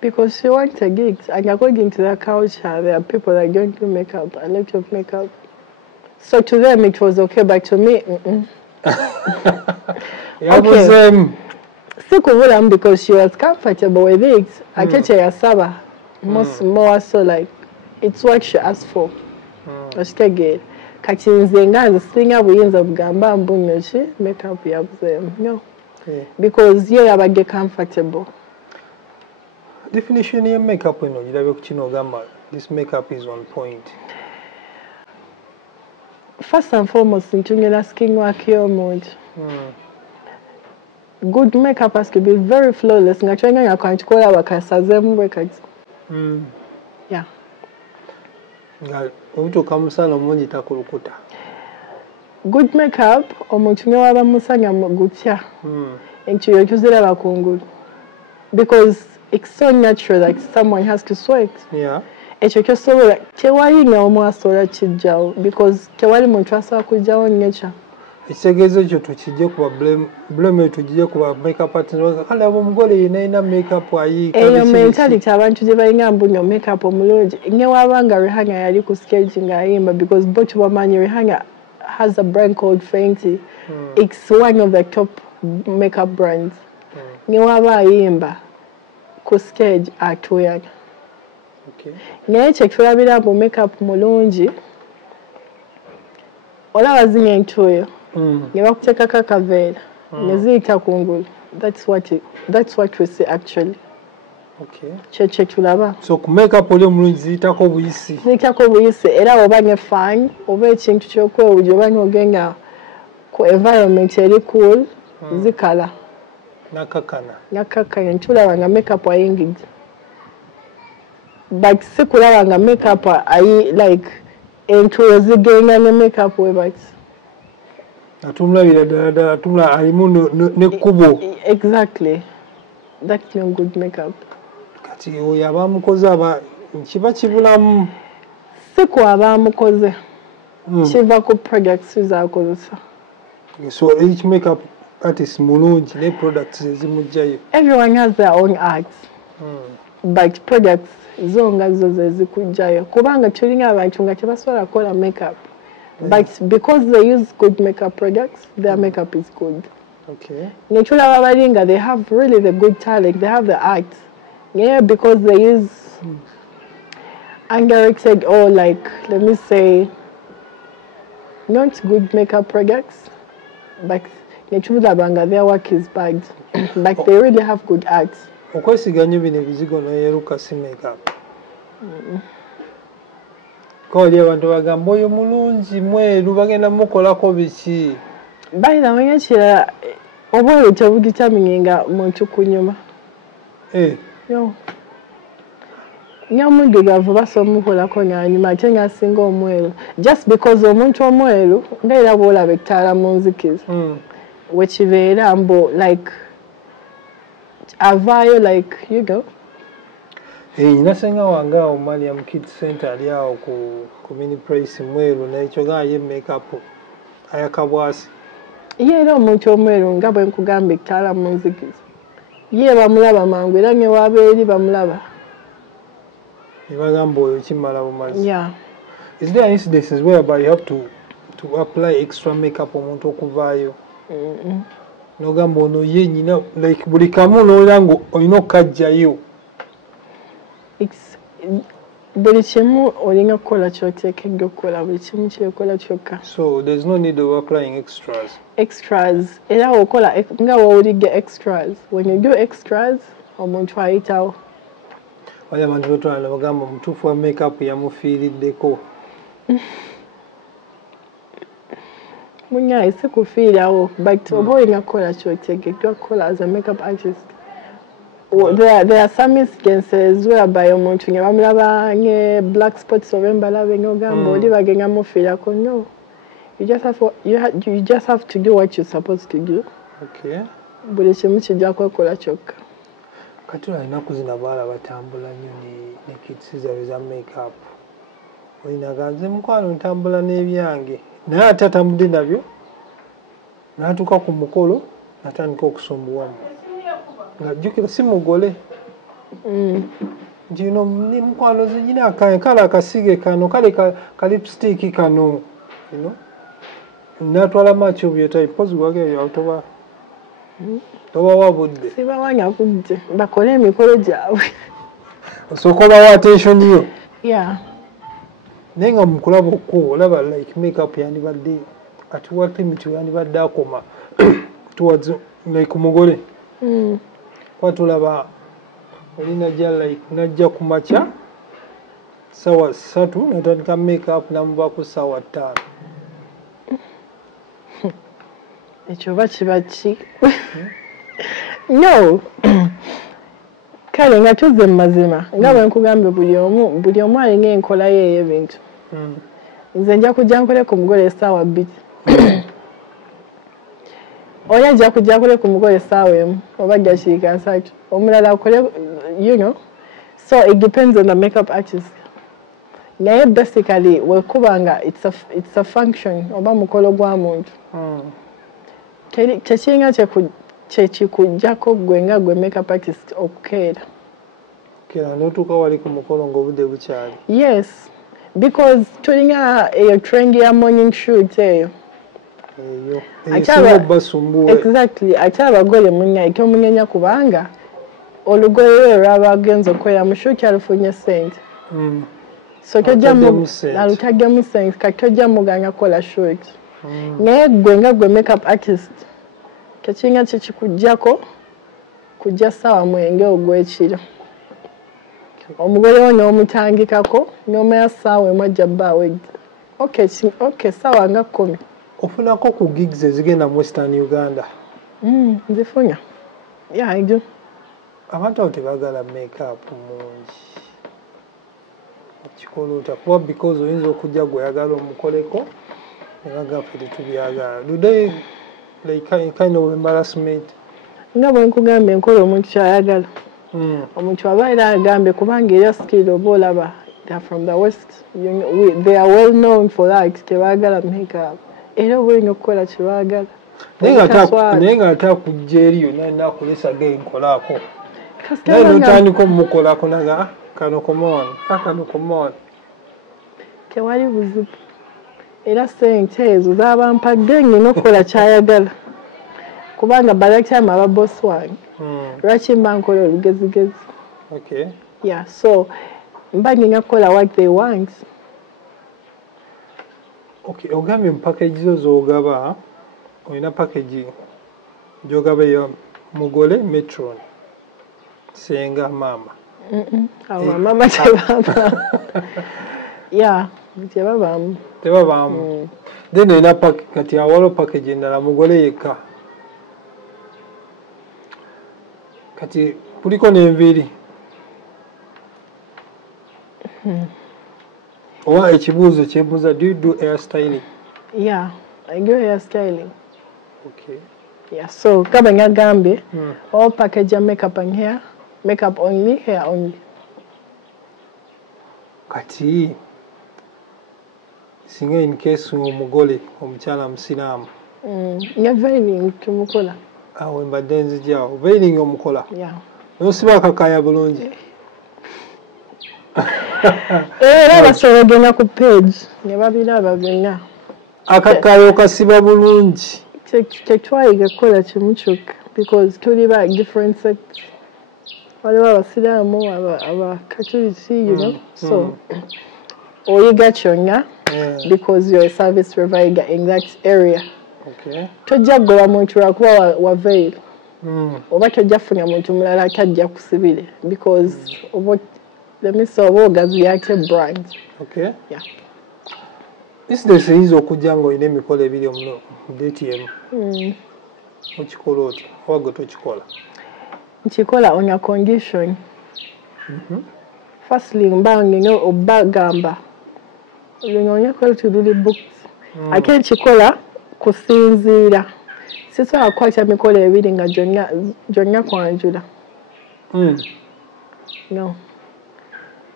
Because she wants a gigs, and according to their culture, there are people that don't do makeup, a lot of makeup. So to them it was okay, but to me, okay. Sikuvula because she was comfortable with it. Acheche yasaba, more so like it's what she asked for. Ashikegera. Kati nze nga nzisinga buyinza bugamba mbunyo ki makeup yabuzeemu. No. Because ye yabadde comfortable. Definition of makeup eno girabye ku kino ogamba this makeup is on point. First and foremost, ntungira skin work y'omuntu. Good makeup has to be very flawless. Nga kyanga yakwanchikola bakasazeemu bwe kati. Yeah. Nga obutuuka musana omungi takulukuta. Good makeup omuntu ne waba musanya gutya. Ekyo yokuziraba kungulu. Because it's so natural that someone has to sweat. Yeah. Ekyo kyosobola tewali n'omu asobola kijjawo because tewali muntu asobola kujjawo nature. Ekitegeezo ekyo tukijje kuba blame tujije kuba makeup artist kale omugole yina makeup ayiika. Eyo mentality abantu gye balina mbunyo makeup omulungi ne wabanga Rihanna yali ku stage ng'ayimba because bo tubamanyi Rihanna has a brand called Fenty. It's one of the top makeup brands. Ne waba ayimba ku stage atuya. Okay. Naye kye tulabira mu makeup mulungi olaba zino entuuyo ne bakuteekako akaveera ne ziyita kungulu. That's what we see actually. Okay. Kye tulaba. So ku makeup oli omulungi ziyitako obuyisi. Ziyitako obuyisi era oba ne fan oba ekintu ky'okwewuja oba n'ogenda ku environment eri cool zikala. Nakakana ntulaba nga makeup ayingidde. But sikulaba nga makeup ayi like entuuyo zigenda ne makeup we but. Atumulabira ddala atumula alimu n'ekkubo. Exactly. That's no good makeup. Kati oyo abamukoze kiba kibulamu. Si ku abamukoze. Kiva ku products z'akozesa. So each makeup artist mulungi ne products ezimugjayo. Everyone has their own art. But products zonga zo zezikujjayo. Kubanga tulinga abantu nga tebasobola kukola makeup. But because they use good makeup products, their makeup is good. Okay. Nechula babalinga, they have really the good talent, they have the art. Yeah, because they use undirected or like, let me say, not good makeup products, but nechula banga, their work is bad. But they really have good art. Okwesiganya bino ebizigo n'eyeruka si makeup. Kodi abantu bagamba oyo mulungi mweru bagenda mukolako biki. Bayina manya kirala obweru tebugitamininga muntu kunyuma. Yo. Nyamuddugavu basomukolako nyanyuma ate ng'asinga omweru. Just because omuntu omweru ngaera bw'olaba ettaala mu nzikiza. Wekibeera mbo like avaayo like you go. Nasenga wange awo Mariam Kids Center ali awo ku mini price mweru n'ekyo ye makeup ayakabwasi. Ye era omuntu omweru nga bwe nkugamba ettaala mu nzikiza. Ye bamulaba mangu era ne wabeeri bamulaba. Ne bagamba oyo kimala bumazi. Yeah. Is there incidences whereby you have to apply extra makeup omuntu okuvaayo? Nogamba ono ye nyina like buli kamu n'olira ngu olina okukajjayo. Buli kimu olina kukola ky'oteekeddwa okukola buli kimu kyekola kyokka. So there's no need of applying extras. Extras. Era okola nga wawulidde extras. When you do extras, omuntu ayitawo. Wali abantu betwala bagamba omutuufu wa makeup yamufiiriddeko. Munyaye si kufiirawo, but oba olina kukola ky'oteekeddwa kukola as a makeup artist. There are some instances whereby omuntu ne bamulaba ne black spots oba embalabe n'ogamba oli bagenda mufiirako. No. You just have to do what you're supposed to do. Okay. Buli kimu kijja kwekola kyokka. Kati olinaku zino abaala batambula nnyo ne kits zaabwe za makeup. Olina ganze mukwano ntambula n'ebyange. Naye ate atambudde nabyo n'atuuka ku mukolo n'atandika okusumbuwamu. Ng'ajjukira si mugole. nti no ni mukwano zinyina kale akasige kano kale ka lipstick kano natwala macho byetayi pozi wage yautoba toba wabudde siba wanya kujje bakole emikolo gyabwe osokola wa attention yo yeah nenga mukulabo ko olaba like makeup yandibadde at what limit yandibadde akoma towards like umugole watulaba olina jja like najja kumacha sawa 3 natandika makeup namuba ku sawa 5 ekyo bakiba ki no kale nga tuze mu mazima nga bwe nkugambye buli omu alina enkola ye ey'ebintu nze nja kujja nkole ku mugole essaawa 2 oyo ajja kujja nkole ku mugole essaawa 1 oba gyakiika 3 omulala akole so it depends on the makeup artist naye basically wekubanga it's a function oba mukolo gwa muntu tekiringa kyekikujjako gwe nga gwe makeup artist okukeera kera notuuka wali ku mukolo ng'obudde bukyali yes because tulinga eyo trend ya morning shoot eyo exactly ate abagole munyaike omunyenya kubanga olugole lwe lwaba agenza okukolera mu shoot alufunye ssente so alutaggemu ssente kati tojja muganya kukola shoot naye gwe nga gwe makeup artist tekiringa kyekikujjako kujja ssaawa mwenge ogw'ekiro omugole wo n'omutangikako n'omanya ssaawa emu ajja bba awedde okay ssaawa nga 10 ofunako ku gigs ezigenda mu Western Uganda nzifuna yeah I do abantu abo tebaagala makeup mungi kikoluta kuba because oyinza okujja gweyagala omukoleko nebagaffe tetubyagala do they like kind of embarrassment nga bwe nkugambye enkola omuntu kyayagala omuntu aba era agambe kubanga era skill oba olaba they're from the west they are well known for that tebaagala makeup era obulina okukola kyebaagala naye nga ate akujja eri yonna nakulesaga enkolaako naye notandika omukolako naga kano komon tewali buzibu era sente ezo zabampadde ngina okukola kyayagala kubanga balakitime aba boss wange lwaki mba nkola olugezigezi yeah so mba ngina kukola what they want okay ogambye mu package zo z'ogaba olina package gy'ogaba eyo mugole metron senga mama mama tebaba yeah tebabaamu then olina kati awaliwo package endala mugole yekka kati kuliko n'enviiri oba ekibuuzo kyebuuza do you do hair styling yeah I do hair styling okay yeah so kaba ngagambye all package ya makeup and hair makeup only hair only kati singa in case omugole omukyala musiraamu nga veiling tumukola awo mbadde nzijaawo veiling omukola yeah nosiba akakaya bulungi era basobola ogenda ku page ne babiraba byonna akakaya okasiba bulungi tetwayiga kukola kimu kyokka because tuli ba different sects waliwo abasiraamu abakatuliki so oyiga kyonna because you're a service provider in that area tojja kugoba muntu lwakuba waveil oba tojja kufuna muntu mulala atajja kusibire because oba ogazi yake brand yeah business eyinza okujja nga olina emikolo ebiri mu DTM okikola otya oba gwe tokikola nkikola on a condition firstly mba ngina obagamba lunonya kweli luli booked ate nkikola kusinziira sisobola kukwata mikolo ebiri nga gyonna kwanjula no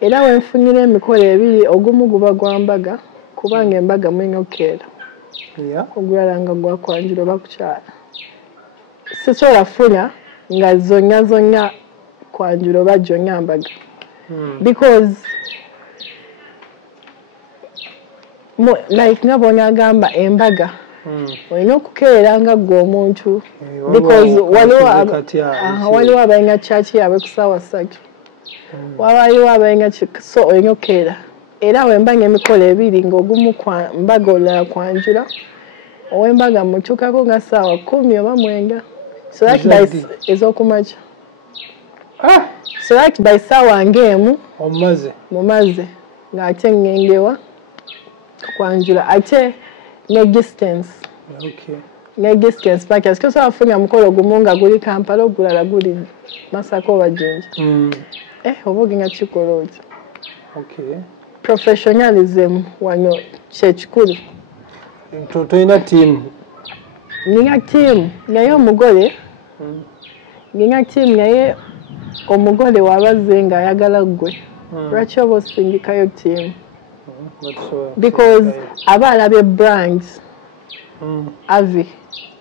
era wenfunira emikolo ebiri ogumu guba gwa mbaga kubanga embaga mulina okukeera ogulala nga gwakwanjula oba kukyala sisobola funa nga zonna kwanjula oba jjo nyambaga because like nga bonagamba embaga olina okukeera nga gwe omuntu because waliwo abayinga kyaki yaabwe ku ssaawa 3 wabaliwo abayinga so olina okukeera era wembanga emikolo ebiri ng'ogumu mbaga olala kwanjula ow'embaga mutuukako nga ssaawa 10 oba 9 so that by ez'okumakya so that by ssaawa ng'emu mumaze ng'ate ngengewa kwanjula ate ne distance paka sikosa afunga mukolo gumu nga guli Kampala ogulala guli Masaka oba Jinja oba nga kikola oti professionalism wano kyekikulu toyina team nina team naye omugole nina team naye omugole wabaze nga ayagala gwe lwaki oba osingikayo team because aba alabye brands avi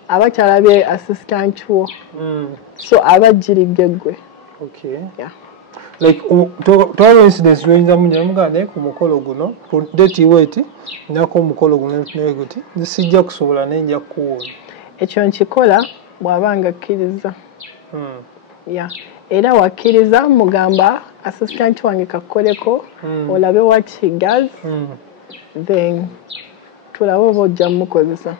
aba kyalabye assistant wo so aba jiridde gwe like twaliwo incidents lweyinza munyamuganda ku mukolo guno date wait nako omukolo guno naye guti sijja kusobola nenja kuwona ekyo nkikola bw'abanga akkiriza era wakkiriza mugamba assistant wange kakoleko olabe what he does then tulabe oba ojja mukozesa